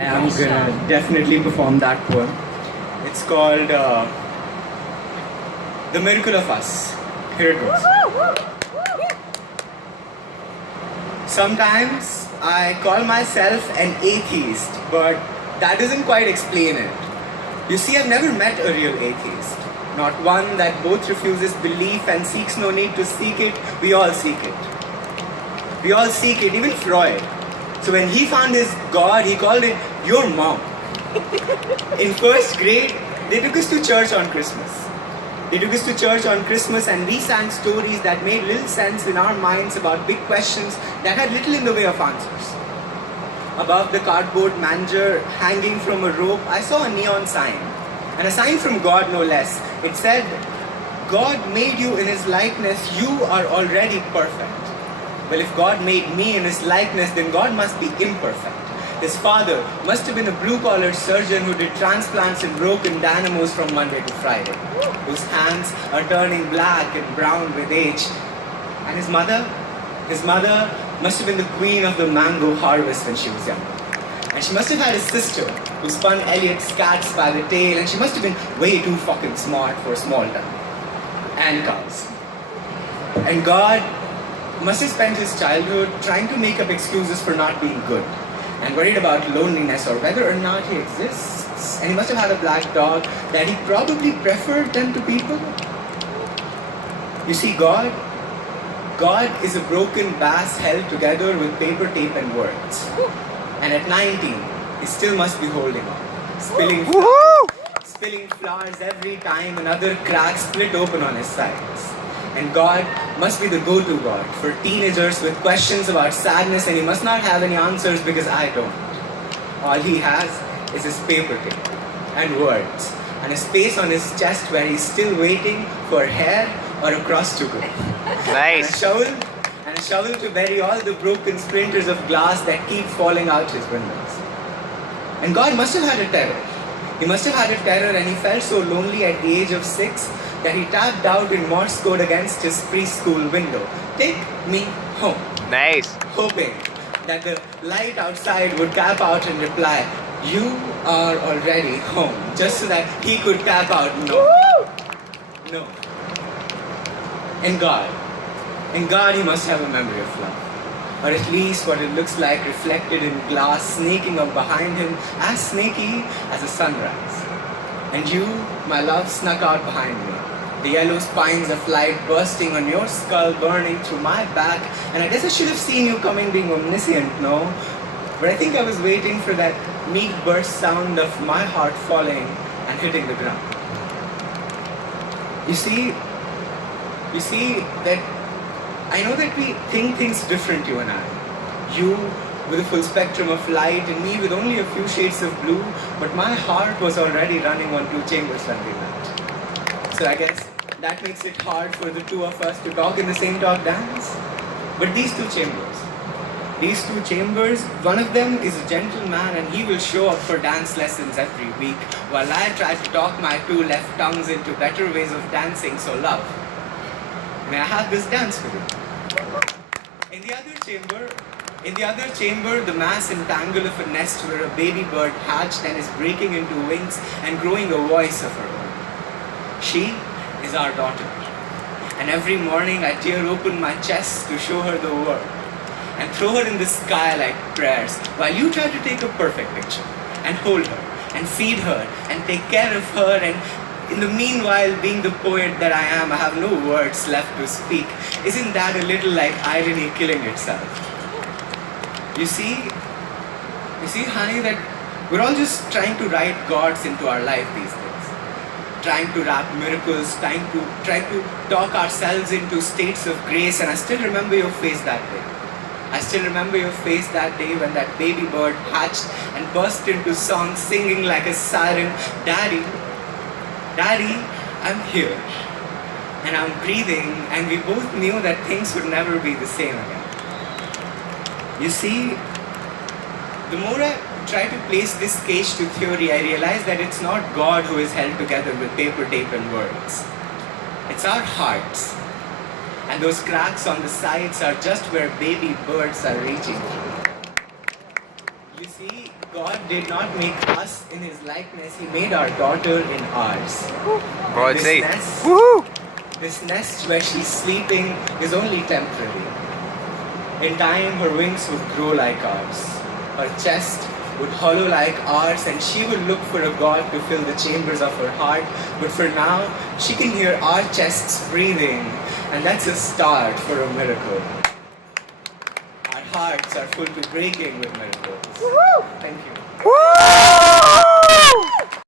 I am gonna definitely perform that poem. It's called The Miracle of Us. Here it goes. Sometimes I call myself an atheist, but that doesn't quite explain it. You see, I've never met a real atheist. Not one that both refuses belief and seeks no need to seek it. We all seek it. We all seek it, even Freud. So when he found his God, he called it your mom. In first grade, they took us to church on Christmas. They took us to church on Christmas and we sang stories that made little sense in our minds about big questions that had little in the way of answers. Above the cardboard manger hanging from a rope, I saw a neon sign. And a sign from God, no less. It said, God made you in His likeness, you are already perfect. Well, if God made me in His likeness, then God must be imperfect. His father must have been a blue-collar surgeon who did transplants in broken dynamos from Monday to Friday, whose hands are turning black and brown with age. And his mother must have been the queen of the mango harvest when she was young. And she must have had a sister who spun Elliot's cats by the tail, and she must have been way too fucking smart for a small town. And cows. And God must have spent his childhood trying to make up excuses for not being good, and worried about loneliness or whether or not he exists. And he must have had a black dog that he probably preferred them to people. You see, God is a broken vase held together with paper tape and words. And at 19, he still must be holding on, spilling flowers every time another crack split open on his sides. And God must be the go-to God for teenagers with questions about sadness, and he must not have any answers because I don't. All he has is his paper tape and words and a space on his chest where he's still waiting for hair or a cross to grow. Nice. And a shovel to bury all the broken splinters of glass that keep falling out his windows. And God must have had a terror. He must have had a terror, and he felt so lonely at the age of 6 that he tapped out in Morse code against his preschool window, "Take me home." Nice. Hoping that the light outside would tap out and reply, "You are already home," just so that he could tap out, "No." No. In God, he must have a memory of love. Or at least what it looks like reflected in glass sneaking up behind him, as snaky as a sunrise. And you, my love, snuck out behind me. The yellow spines of light bursting on your skull, burning through my back. And I guess I should have seen you coming, being omniscient, no? But I think I was waiting for that meek burst sound of my heart falling and hitting the ground. You see that I know that we think things different, you and I. You with a full spectrum of light and me with only a few shades of blue, but my heart was already running on 2 chambers when we met. So I guess that makes it hard for the two of us to talk in the same talk dance. But these two chambers, one of them is a gentleman and he will show up for dance lessons every week while I try to talk my 2 left tongues into better ways of dancing. So love, may I have this dance with you? In the other chamber, the mass entangle of a nest where a baby bird hatched and is breaking into wings and growing a voice of her own. She is our daughter. And every morning I tear open my chest to show her the world and throw her in the sky like prayers while you try to take a perfect picture and hold her and feed her and take care of her. And in the meanwhile, being the poet that I am, I have no words left to speak. Isn't that a little like irony killing itself? You see, honey, that we're all just trying to write gods into our life these days. Trying to wrap miracles, trying to talk ourselves into states of grace. And I still remember your face that day. I still remember your face that day when that baby bird hatched and burst into song singing like a siren, "Daddy, Daddy, I'm here." And I'm breathing, and we both knew that things would never be the same again. You see, the more I try to place this cage to theory, I realize that it's not God who is held together with paper, tape, and words. It's our hearts. And those cracks on the sides are just where baby birds are reaching through. You see, God did not make us in His likeness. He made our daughter in ours. Woohoo! This nest where she's sleeping is only temporary. In time, her wings would grow like ours. Her chest would hollow like ours, and she would look for a God to fill the chambers of her heart. But for now, she can hear our chests breathing, and that's a start for a miracle. Our hearts are full to breaking with miracles. Woohoo! Thank you. Woo!